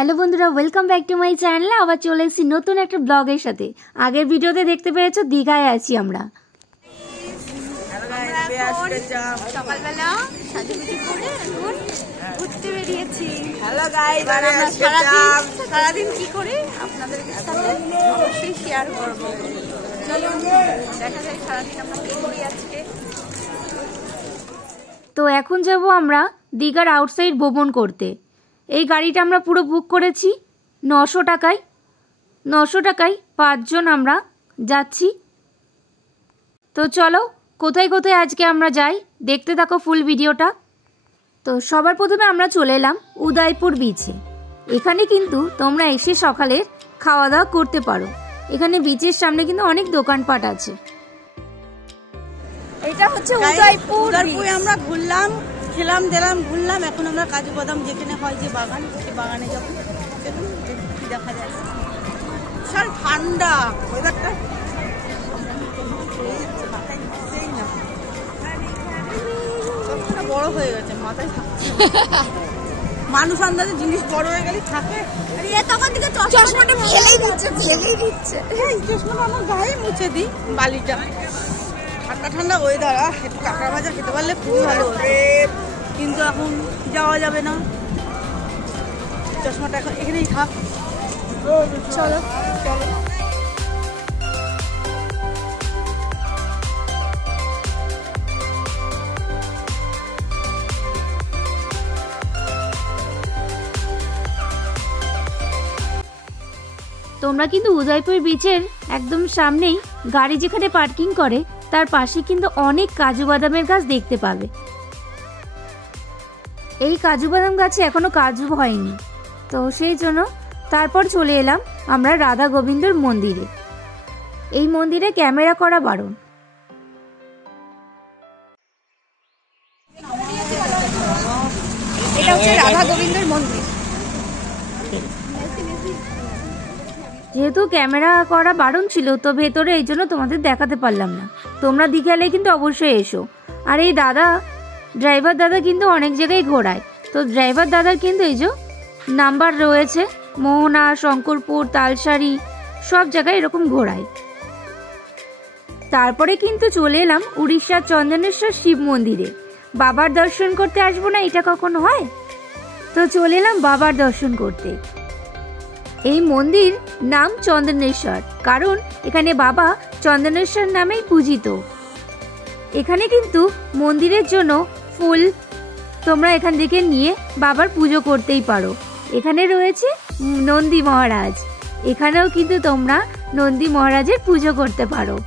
Hello বন্ধুরা, welcome back to my channel. আবার চলে এসেছি নতুন একটা ব্লগের সাথে। আগের ভিডিওতে দেখতে পেয়েছো দীঘায় আছি আমরা। সকালবেলা সাজুগুজু করে এখন ঘুরতে বেরিয়েছি। সারাদিন কি করি আপনাদের সাথে অবশ্যই শেয়ার করবো। চলো দেখা যায় সারাদিন আমরা কি করি আজকে। তো এখন যাব আমরা দীঘার আউটসাইড ভ্রমণ করতে। এই গাড়িটা আমরা পুরো বুক করেছি 900 টাকায়। 900 টাকায় 5 জন আমরা যাচ্ছি। তো চলো কোথায় কোথায় আজকে আমরা যাই, দেখতে থাকো ফুল ভিডিওটা। তো সবার প্রথমে আমরা চলে এলাম উদয়পুর বিচে। এখানে কিন্তু তোমরা এসে সকালের খাওয়া দাওয়া করতে পারো। এখানে বিচের সামনে কিন্তু অনেক দোকানপাট আছে। এটা হচ্ছে উদয়পুর। আমরা ঘুরলাম, খেলাম দিলাম, ঘুরলাম। এখন আমরা কাজু বাদাম যেখানে হয় যে বাগান, সেই বাগানে যাবো। কি দেখা যায়, বিশাল ঠান্ডা ওয়েদারটা। সবটা বড় হয়ে গেছে, মাথায় মানুষ আন্দাজে জিনিস বড় হয়ে গেলে থাকে। তখন থেকে চশমাটা ফেলেই দিচ্ছে। চশমাটা আমার গায়ে মুছে দিই, বালিটা। ঠান্ডা ঠান্ডা ওয়েদার, একটু কাঁকড়া ভাজা খেতে পারলে খুবই ভালো হতো, কিন্তু এখন যাওয়া যাবে না। চশমাটা এখন এখানেই থাক। চলো চলো। তোমরা কিন্তু উদয়পুর বিচের একদম সামনেই গাড়ি যেখানে পার্কিং করে তার পাশে কিন্তু অনেক কাজু বাদামের গাছ দেখতে পাবে। এই কাজু বাদাম গাছে এখনো কাজু হয়নি, তো সেই জন্য তারপর চলে এলাম আমরা রাধা গোবিন্দর মন্দিরে। এই মন্দিরে ক্যামেরা করা বারণ। এটা হচ্ছে রাধা গোবিন্দর মন্দির। যেহেতু ক্যামেরা করা বারণ ছিল, তো ভেতরে এই জন্য তোমাদের দেখাতে পারলাম না। তোমরা দীঘালে কিন্তু অবশ্যই এসো। আর এই ড্রাইভার দাদা কিন্তু অনেক জায়গায় ঘোরায়। তো ড্রাইভার দাদার কিন্তু এই যে নাম্বার রয়েছে, মোহনা, শঙ্করপুর, তালসারি, সব জায়গায় এরকম ঘোরায়। তারপরে কিন্তু চলে এলাম উড়িষ্যার চন্দনেশ্বর শিব মন্দিরে। বাবার দর্শন করতে আসবো না, এটা কখনো হয়? তো চলে এলাম বাবার দর্শন করতে। এই মন্দির নাম চন্দনেশ্বর, কারণ এখানে বাবা চন্দনেশ্বর নামেই পূজিত। এখানে কিন্তু মন্দিরের জন্য ফুল তোমরা এখান থেকে নিয়ে বাবার পুজো করতেই পারো। এখানে রয়েছে নন্দী মহারাজ, এখানেও কিন্তু তোমরা নন্দী মহারাজের পুজো করতে পারো।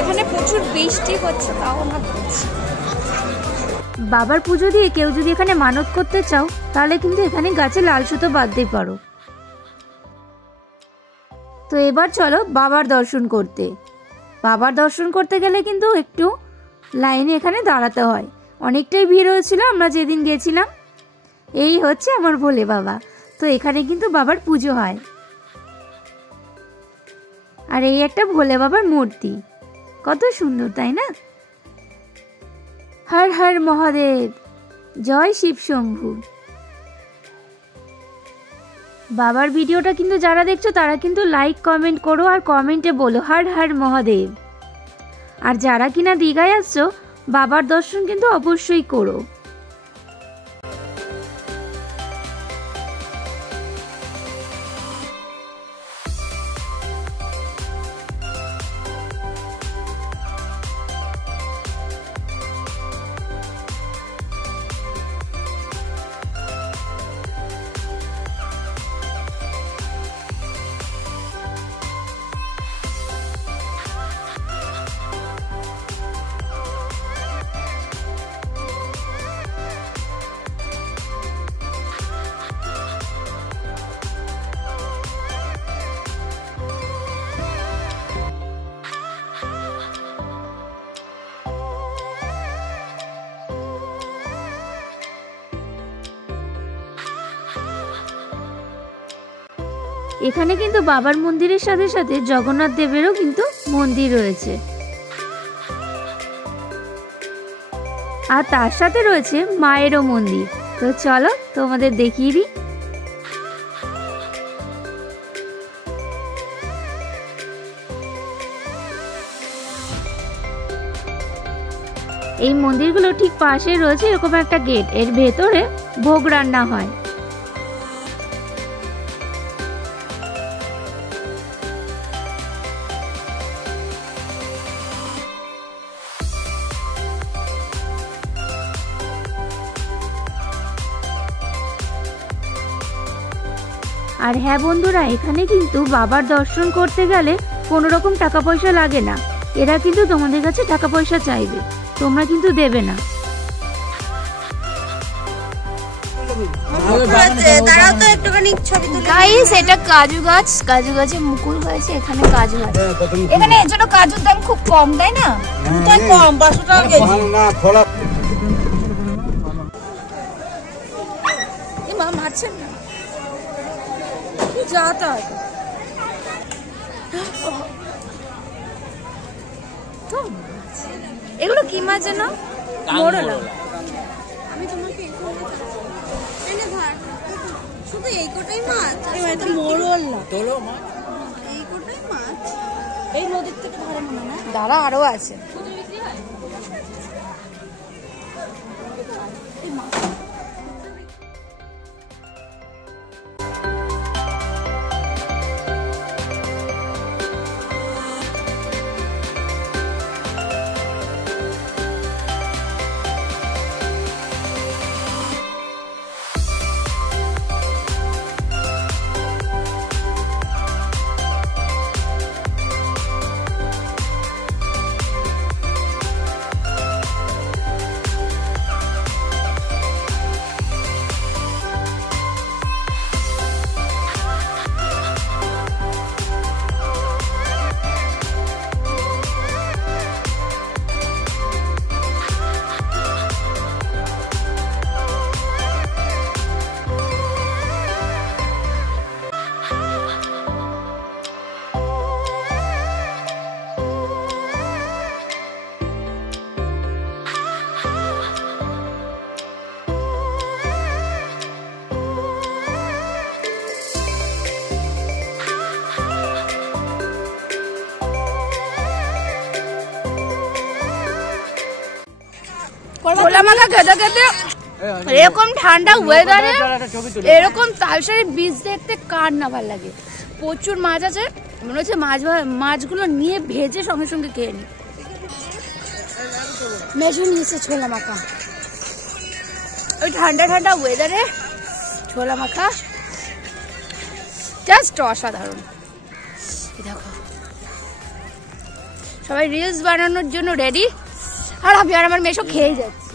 এখানে প্রচুর বৃষ্টি হচ্ছে, তাও আমরা ঘুরছি। বাবার পুজো দিয়ে কেউ যদি এখানে মানত করতে চাও, তাহলে কিন্তু এখানে গাছে লাল সুতো বাঁধতে পারো। তো এবার চলো বাবার দর্শন করতে। বাবার দর্শন করতে গেলে কিন্তু একটু লাইনে এখানে দাঁড়াতে হয়। অনেকটাই ভিড় হয়েছিল আমরা যেদিন গেছিলাম। এই হচ্ছে আমার ভোলে বাবা। তো এখানে কিন্তু বাবার পুজো হয়। আর এই একটা ভোলে বাবার মূর্তি, কত সুন্দর তাই না? হর হর মহাদেব, জয় শিব শম্ভু। বাবার ভিডিওটা কিন্তু যারা দেখছো তারা কিন্তু লাইক কমেন্ট করো, আর কমেন্টে বলো হর হর মহাদেব। আর যারা কিনা দীঘায় আসছো, বাবার দর্শন কিন্তু অবশ্যই করো। এখানে কিন্তু বাবার মন্দিরের সাথে সাথে জগন্নাথ দেবেরও কিন্তু মন্দির রয়েছে, আর তার সাথে রয়েছে মায়েরও মন্দির। তো চলো তোমাদের দেখিয়ে দিই। এই মন্দিরগুলো ঠিক পাশে রয়েছে এরকম একটা গেট, এর ভেতরে ভোগ রান্না হয়। আর হ্যাঁ বন্ধুরা, এখানে কিন্তু বাবার দর্শন করতে গেলে কোনো রকম টাকা পয়সা লাগে না। এরা কিন্তু তোমাদের কাছে টাকা পয়সা চাইবে, তোমরা কিন্তু দেবে না। গাইস, এটা কাজু গাছ, কাজু গাছে মুকুল হয়েছে, এখানে কাজু আছে। এখানে এর জন্য কাজুর দাম খুব কম, তাই না? কম, 500 টাকা কেজি। মা মারছেন না, যাতা এগুলো কি মাছ যেন? মোরলা। আমি তোমাকে এনে ধর, শুধু এই কোটাই মাছ, এটা মোরল না, এই কোটাই মাছ। এই নদীর থেকে ধরে মনে না। দাঁড়া, আরো আছে। ছোলা মাখা খেতে খেতে এরকম ঠান্ডা ওয়েদারে এরকম তালসারের বীজ দেখতে কার না ভালো লাগে। প্রচুর মাছ আছে, মনে হচ্ছে মাছগুলো নিয়ে ভেজে সঙ্গে সঙ্গে খেয়ে নি। মেজু নিয়েছে ছোলা মাখা, ওই ঠান্ডা ঠান্ডা ওয়েদারে ছোলা মাখা জাস্ট অসাধারণ। দেখো সবাই রিলস বানানোর জন্য রেডি, আর আমি আর আমার মেশো খেয়ে যাচ্ছি।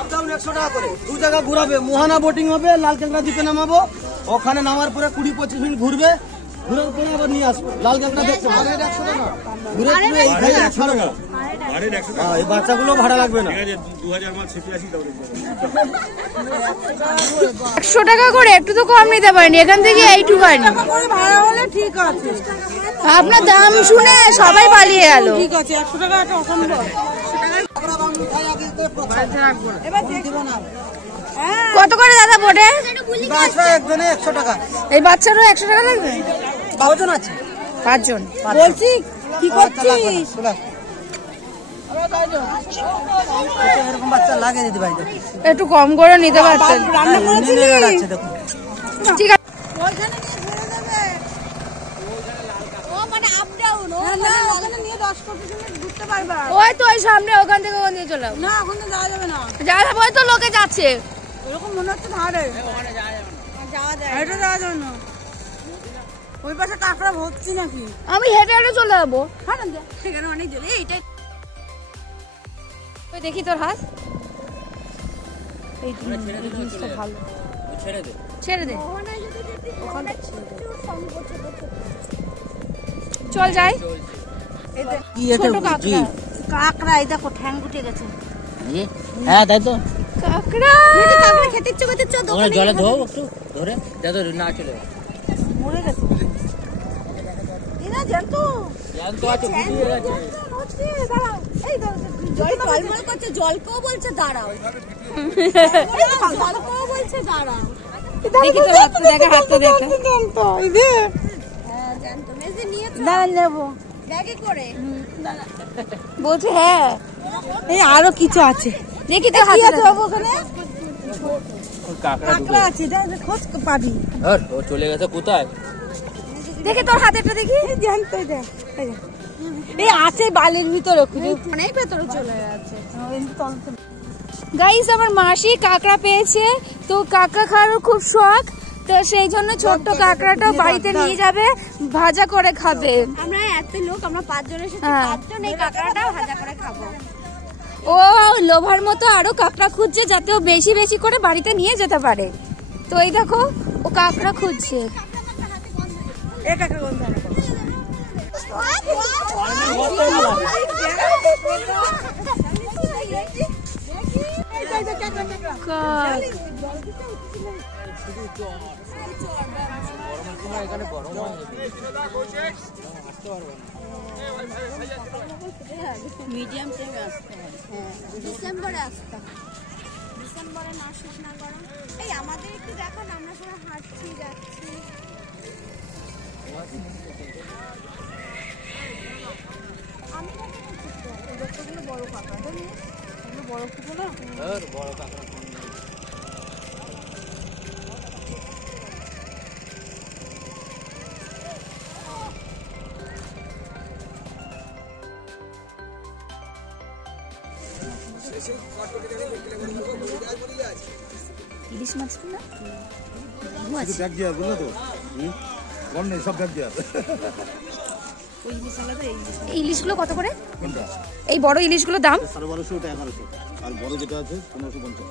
আপডাউন 100 টাকা করে, 2 জায়গা ঘুরাবে। মোহানা বোটিং হবে, লাল কাঁকড়া দ্বীপে নামাবো, ওখানে নামার পরে 20-25 মিনিট ঘুরবে, ঘুরার পরে আবার নিয়ে আসবো। লাল কাঁকড়া দেখতে ঘুরে এইখানে 100 টাকা। এই বাচ্চাগুলো ভাড়া লাগবে না। 100 টাকা করে, একটু তো কম নিতে পারেনি, এখান থেকে এইটুখানি ভাড়া হলে ঠিক আছে। আপনার দাম শুনে সবাই পালিয়ে গেল। ঠিক আছে, 100 টাকা একটা অসম্ভব। কত করে দাদা বোটে? একজনে 100 টাকা। এই বাচ্চারও 100 টাকা লাগবে? কজন আছে? 5 জন। বলছি কি করছিস? এরকম বাচ্চা লাগে দিদি ভাই, একটু কম করে নিতে পারতেন। রান্না করেছিস? দেখুন ঠিক আছে, ওইখানে নিয়ে ঘুরে দেবে। ও মানে আপ ডাউন, না ওখানে নিয়ে 10-15 মিনিট ঘুরতে পারবা। ওই তো ওই সামনে, ওখান থেকে ওখান দিয়ে চলে যাও। না ওখানে যাওয়া যাবে না, যাওয়া বলে তো লোকে যাচ্ছে। এরকম মনে হচ্ছে ধারে যাওয়া যায়, হেঁটে যাওয়া যায় না। ওই পাশে কাঁকড়া ভর্তি নাকি? আমি হেঁটে হেঁটে চলে যাবো। হ্যাঁ না, সেখানে অনেক জল। এইটা ওই দেখি তোর হাত, এই জিনিসটা ভালো। ছেড়ে দে চল যাই ছোট কাঁকড়া কাঁকড়া এই দেখো ঠ্যাং উঠে গেছে হ্যাঁ তাই তো কাঁকড়া কাঁকড়া খেতে ইচ্ছে করছে চো ওখানে জলে ধোও একটু ধরে যাতে না চলে মরে গেছে এরা জানতো জ্যান্ত আছে বুঝিয়ে গেছে জল টলমল করছে জলকেও বলছে দাঁড়াও জলকেও বলছে দাঁড়াও দেখি তো হাতটা দেখা হাতটা দেখা দাঁড়ান নেবো ব্যাগে করে বলছে হ্যাঁ এই আরো কিছু আছে দেখি তো হাতটা দেখা। ওখানে কাঁকড়া কাঁকড়া আছে খোঁজ পাবি আর ও চলে গেছে কোথায় দেখি তোর হাতেরটা দেখি জানতো এই আছে বালির ভিতরে অনেক ভেতরে চলে যাচ্ছে গাইস আমার মাসি কাঁকড়া পেয়েছে তো কাঁকড়া খাওয়ার খুব শখ তো সেই জন্য ছোট্ট কাঁকড়াটাও বাড়িতে নিয়ে যাবে ভাজা করে খাবে আমরা এত লোক আমরা 5 জনের সাথে হ্যাঁ। 5 জন এই কাঁকড়াটাও ভাজা করে খাবো ও লোভার মতো আরো কাঁকড়া খুঁজছে যাতে ও বেশি বেশি করে বাড়িতে নিয়ে যেতে পারে তো এই দেখো ও কাঁকড়া খুঁজছে মিডিয়াম টাইমে আসতে হবে ডিসেম্বরে আসতাম ডিসেম্বরে না শুকনা গরম এই আমাদের একটু দেখো না আমরা সবাই হাঁটছি যাচ্ছি ইলিশ মাছ না ব্যাগ দিয়ে বুঝলে তো কোন নেই সব ব্যাগ দিয়ে এই ইলিশগুলো কত করে কোনটা এই বড় ইলিশগুলোর দাম 1250 ওটা 1100 আর বড় যেটা আছে 1550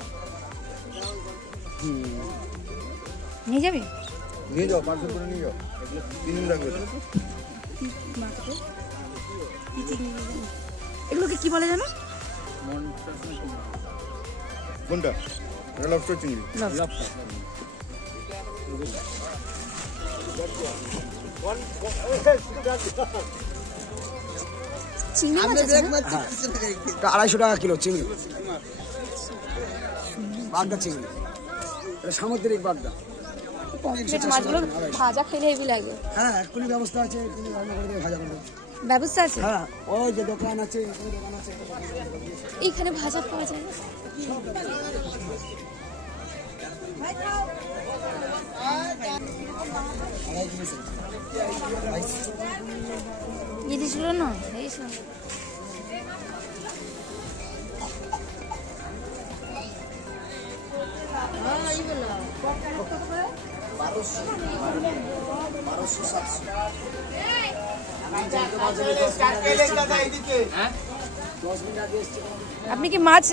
নিয়ে যাবে নিয়ে যাও 500 করে নিয়ে যাও এগুলো 3 দিন লাগবে এগুলোকে কি বলে জানো কোনটা এটা লবস্টার চিংড়ি চিংড়ি মাছ আছে না? 250 টাকা কিলো চিংড়ি বাগদা চিংড়ি এটা সামুদ্রিক বাগদা পমফ্রেট মাছগুলো ভাজা খেলে হেভি লাগে হ্যাঁ এক্ষুনি ব্যবস্থা আছে এক্ষুনি রান্না করে দিয়ে ভাজা করবে ব্যবস্থা আছে হ্যাঁ ওই যে দোকান আছে ওই দোকান আছে এইখানে ভাজা পাওয়া যায় না? ইলিশগুলো নয় এই সব আপনি কি মাছ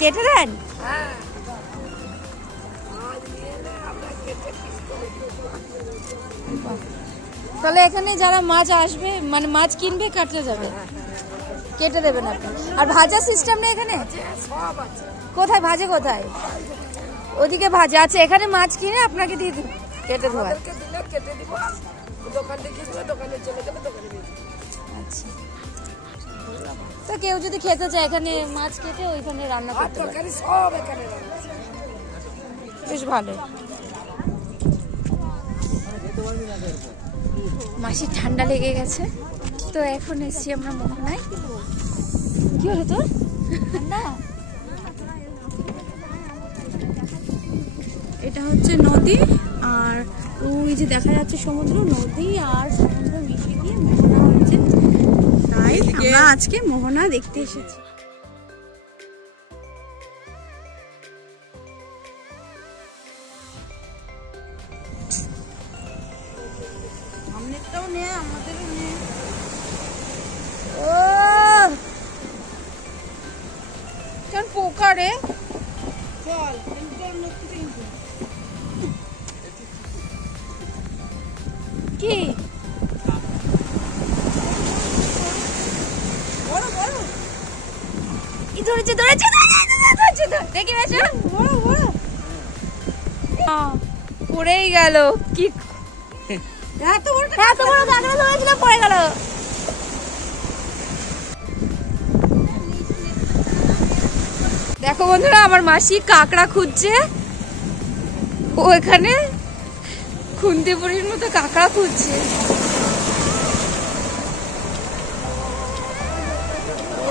কেটে দেন? তাহলে এখানে যারা মাছ আসবে মানে মাছ কিনবে কাটতে যাবে কেটে দেবেন আপনি আর ভাজা সিস্টেম নেই এখানে কোথায় ভাজে কোথায় ওদিকে ভাজা আছে এখানে মাছ কিনে আপনাকে দিয়ে দিন কেটে দেওয়া আচ্ছা তো কেউ যদি খেতে চায় এখানে মাছ কেটে ওইখানে রান্না করতে পারে বেশ ভালো মাসির ঠান্ডা লেগে গেছে তো এখন এসছি আমরা মোহনায় কি হলো তোর ঠান্ডা এটা হচ্ছে নদী আর ওই যে দেখা যাচ্ছে সমুদ্র নদী আর সমুদ্র মিশিয়ে দিয়ে মোহনা হচ্ছে তাই আমরা আজকে মোহনা দেখতে এসেছি আমাদেরটাও নে আমাদেরও নে ও কেন পোকা রে চল একজন লোক কিন্তু কি ধরেছে ধরেছে দেখি বেশ পড়েই গেল কি এত বড় কাঁকড়া ধরেছিল পড়ে গেল। দেখো বন্ধুরা আমার মাসি কাঁকড়া খুঁজছে, ও এখানে খুন্তি পুরির মতো কাঁকড়া খুঁজছে।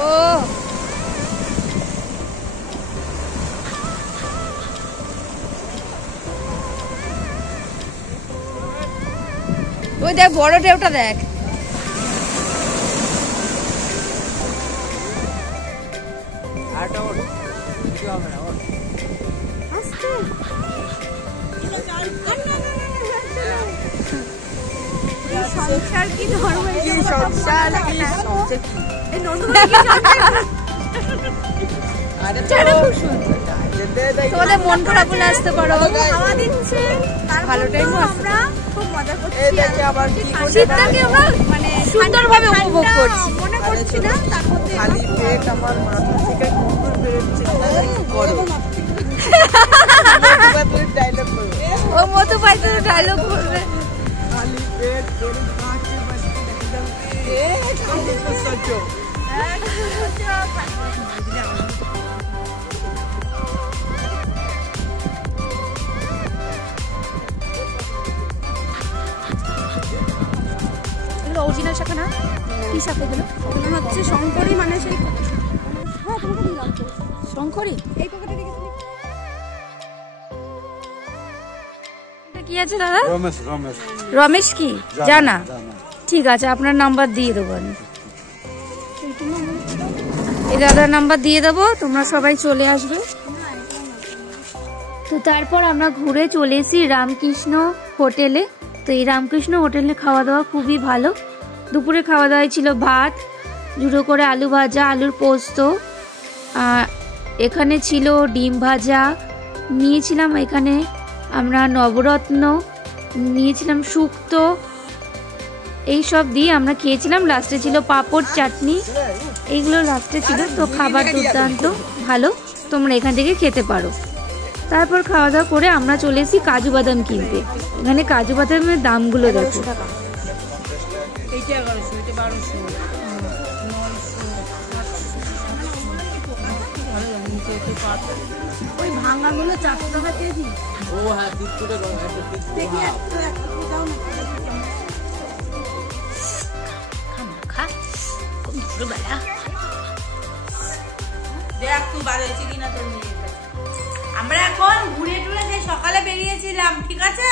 ও ওই দেখ বড় ঢেউটা দেখ। তোমাদের মন খারাপ হলে আসতে পারো, খাওয়া দিচ্ছে ভালো টাইম আমরা খুব মজা করছি, শীতটাকে আমরা মানে সুন্দরভাবে উপভোগ করছি। মনে করছি না তার মধ্যে খালি পেট আমার মাথা থেকে কুকুর বেরোচ্ছে ডায়লগ করবে, ও মতো পাইতে ডায়লগ করবে খালি পেট গরু কাঁচে বসে দেখে যাবে অরিজিনাল শাখা না কি শাখা এগুলো? এগুলো হচ্ছে শঙ্করী, মানে সেই শঙ্করী। এই পকেটে রেখেছি। এটা কি আছে দাদা? রমেশ। রমেশ রমেশ কি জানা? ঠিক আছে আপনার নাম্বার দিয়ে দেবো আমি, এই দাদার নাম্বার দিয়ে দেবো, তোমরা সবাই চলে আসবে। তো তারপর আমরা ঘুরে চলে এসেছি রামকৃষ্ণ হোটেলে। তো এই রামকৃষ্ণ হোটেলে খাওয়া দাওয়া খুবই ভালো। দুপুরে খাওয়া দাওয়ায় ছিল ভাত, জুড়ো করে আলু ভাজা, আলুর পোস্ত, এখানে ছিল ডিম ভাজা, নিয়েছিলাম এখানে আমরা নবরত্ন, নিয়েছিলাম শুক্তো, এই সব দিয়ে আমরা খেয়েছিলাম। লাস্টে ছিল পাঁপড় চাটনি, এইগুলো লাস্টে ছিল। তো খাবার দুর্দান্ত ভালো, তোমরা এখান থেকে খেতে পারো। তারপর খাওয়া দাওয়া করে আমরা চলে এসেছি কাজু বাদাম কিনতে। এখানে কাজু বাদামের দামগুলো দেখো, ওই ভাঙাগুলো 400 টাকা কেজি। ও হ্যাঁ বিস্কুটে দেখ তুই বাড়িয়েছি কিনা তোর নিয়ে। আমরা এখন ঘুরে টুরে যে সকালে বেরিয়েছিলাম, ঠিক আছে?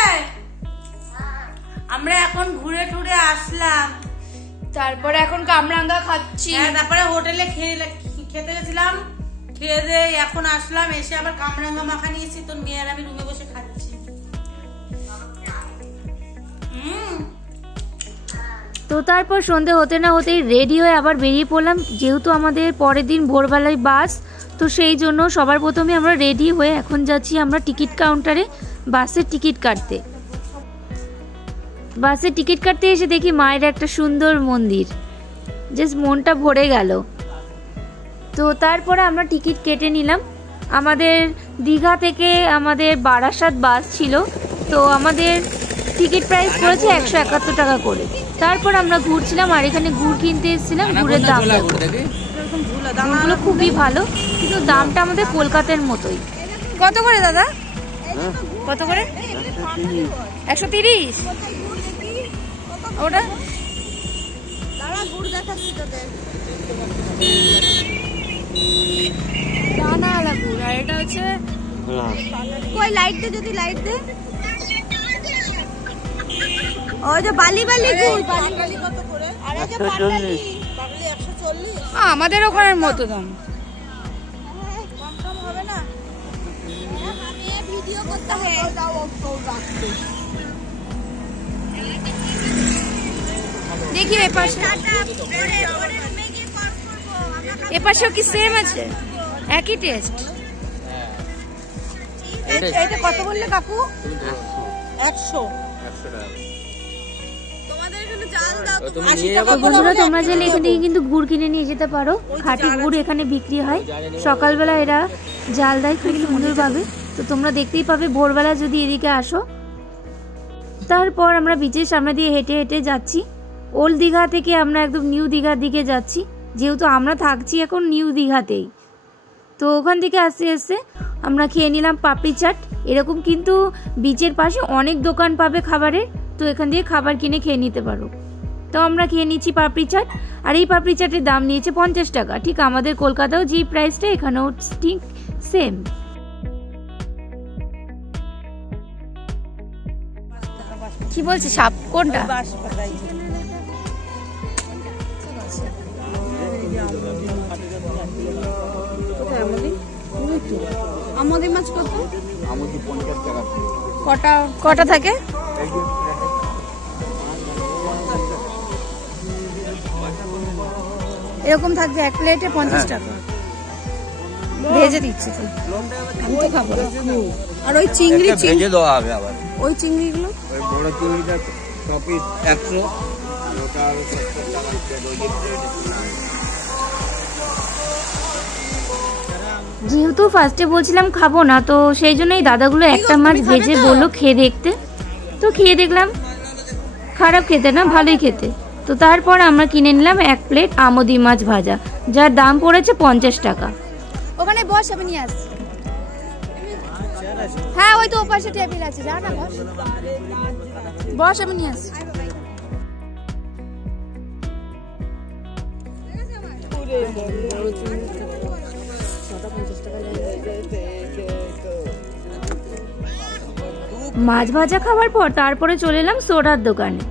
আমরা এখন ঘুরে টুরে আসলাম, তারপরে এখন কামরাঙ্গা খাচ্ছি। তারপরে হোটেলে খেতে গেছিলাম, খেয়ে দিয়ে এখন আসলাম, এসে আবার কামরাঙ্গা মাখা নিয়েছি, তোর মেয়ের আমি রুমে বসে খাচ্ছি। তো তারপর সন্ধে হতে না হতেই রেডি হয়ে আবার বেরিয়ে পড়লাম, যেহেতু আমাদের পরের দিন ভোরবেলায় বাস। তো সেই জন্য সবার প্রথমে আমরা রেডি হয়ে এখন যাচ্ছি আমরা টিকিট কাউন্টারে বাসের টিকিট কাটতে। বাসের টিকিট কাটতে এসে দেখি মায়ের একটা সুন্দর মন্দির, জাস্ট মনটা ভরে গেল। তো তারপরে আমরা টিকিট কেটে নিলাম। আমাদের দীঘা থেকে আমাদের বারাসাত বাস ছিল, তো আমাদের টিকিট প্রাইস পড়েছে 171 টাকা করে। তারপর আমরা ঘুরছিলাম, আর এখানে গুড় কিনতে এসেছিলাম। গুড়ের দাম গুড়গুলো খুবই ভালো, কিন্তু দামটা আমাদের কলকাতার মতোই। কত করে দাদা? কত করে? 130। ওটা দানা আলা গুড়, আর এটা হচ্ছে কই লাইট দে, যদি লাইট দে। ওই যে বালি বালি গুড়, বালি বালি কত করে? আর এই যে পাটালি পাটালি 140। আমাদের ওখানের মতো দাম, কম কম হবে না? আমি ভিডিও করতে হবে, দাও তো রাখতে দেখি। এপাশেও কি সেম আছে, একই টেস্ট? এটা কত বললে কাকু? 100 টাকা। বন্ধুরা তোমরা চাইলে এখান থেকে কিন্তু গুড় কিনে নিয়ে যেতে পারো, খাঁটি গুড় এখানে বিক্রি হয়। সকালবেলা এরা জাল দেয় খুব সুন্দরভাবে, তো তোমরা দেখতেই পাবে ভোরবেলা যদি এদিকে আসো। তারপর আমরা বিচের সামনে দিয়ে হেঁটে হেঁটে যাচ্ছি। ওল্ড দীঘা থেকে আমরা একদম নিউ দীঘার দিকে যাচ্ছি, যেহেতু আমরা থাকছি এখন নিউ দীঘাতেই। তো ওখান থেকে আস্তে আস্তে আমরা খেয়ে নিলাম পাপড়ি চাট। এরকম কিন্তু বিচের পাশে অনেক দোকান পাবে খাবারের, তো এখান দিয়ে খাবার কিনে খেয়ে নিতে পারো। তো আমরা খেয়ে নিচ্ছি পাপড়ি চাট, আর এই পাপড়ি চাটের দাম নিয়েছে 50 টাকা। ঠিক আমাদের কলকাতাও যে প্রাইসটা এখানেও ঠিক সেম। কি বলছি সাপ কোনটা? আমোদি মাছ কত? কটা থাকে? এরকম থাকবে এক প্লেটে 50 টাকা। ভেজে দিচ্ছে তো, আমি তো খাবো না। আর ওই চিংড়ি ভেজে দেওয়া হবে আবার। ওই চিংড়িগুলো ওই বড় চিংড়িটা পিস 100, আর ওটা 70 টাকা যেহেতু ফার্স্টে বলছিলাম খাবো না, তো সেই জন্যই দাদাগুলো একটা মাছ ভেজে বললো খেয়ে দেখতে। তো খেয়ে দেখলাম, খারাপ খেতে না, ভালোই খেতে। তো তারপর আমরা কিনে নিলাম 1 প্লেট আমোদি মাছ ভাজা, যার দাম পড়েছে 50 টাকা। ওখানে বস, আমি নিয়ে আসছি। হ্যাঁ ওই তো ওপাশে টেবিল আছে, যা না বস বস, আমি নিয়ে আসছি। মাছ ভাজা খাওয়ার পর তারপরে চলে এলাম সোডার দোকানে।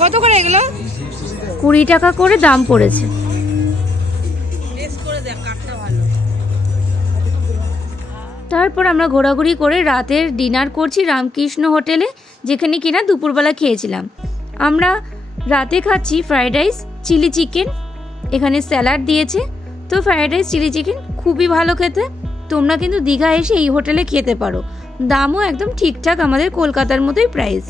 কত করে এগুলো? 20 টাকা করে দাম পড়েছে। তারপর আমরা ঘোরাঘুরি করে রাতের ডিনার করছি রামকৃষ্ণ হোটেলে, যেখানে কিনা দুপুরবেলা খেয়েছিলাম। আমরা রাতে খাচ্ছি ফ্রাইড রাইস, চিলি চিকেন, এখানে স্যালাড দিয়েছে। তো ফ্রাইড রাইস, চিলি চিকেন খুবই ভালো খেতে। তোমরা কিন্তু দীঘা এসে এই হোটেলে খেতে পারো, দামও একদম ঠিকঠাক আমাদের কলকাতার মতোই প্রাইস।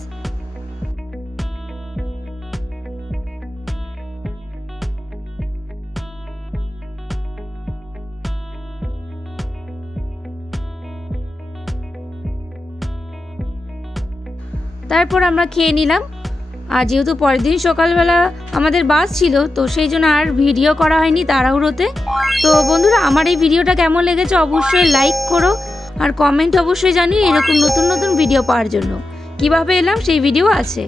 তারপর আমরা খেয়ে নিলাম, আর যেহেতু পরের দিন সকালবেলা আমাদের বাস ছিল, তো সেই জন্য আর ভিডিও করা হয়নি তাড়াহুড়োতে। তো বন্ধুরা, আমার এই ভিডিওটা কেমন লেগেছে অবশ্যই লাইক করো, আর কমেন্ট অবশ্যই জানিও এরকম নতুন নতুন ভিডিও পাওয়ার জন্য। কিভাবে এলাম সেই ভিডিও আছে।